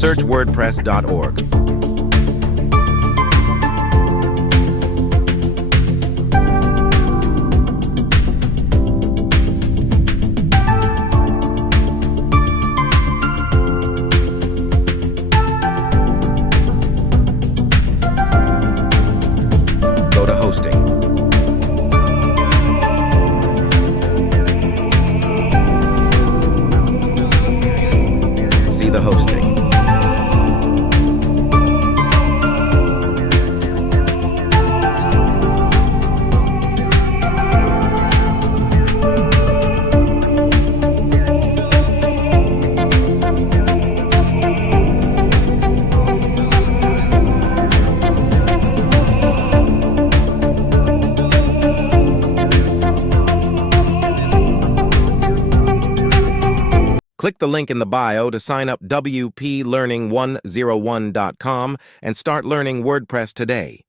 Search WordPress.org. Go to Hosting. See the hosting. Click the link in the bio to sign up wplearning101.com and start learning WordPress today.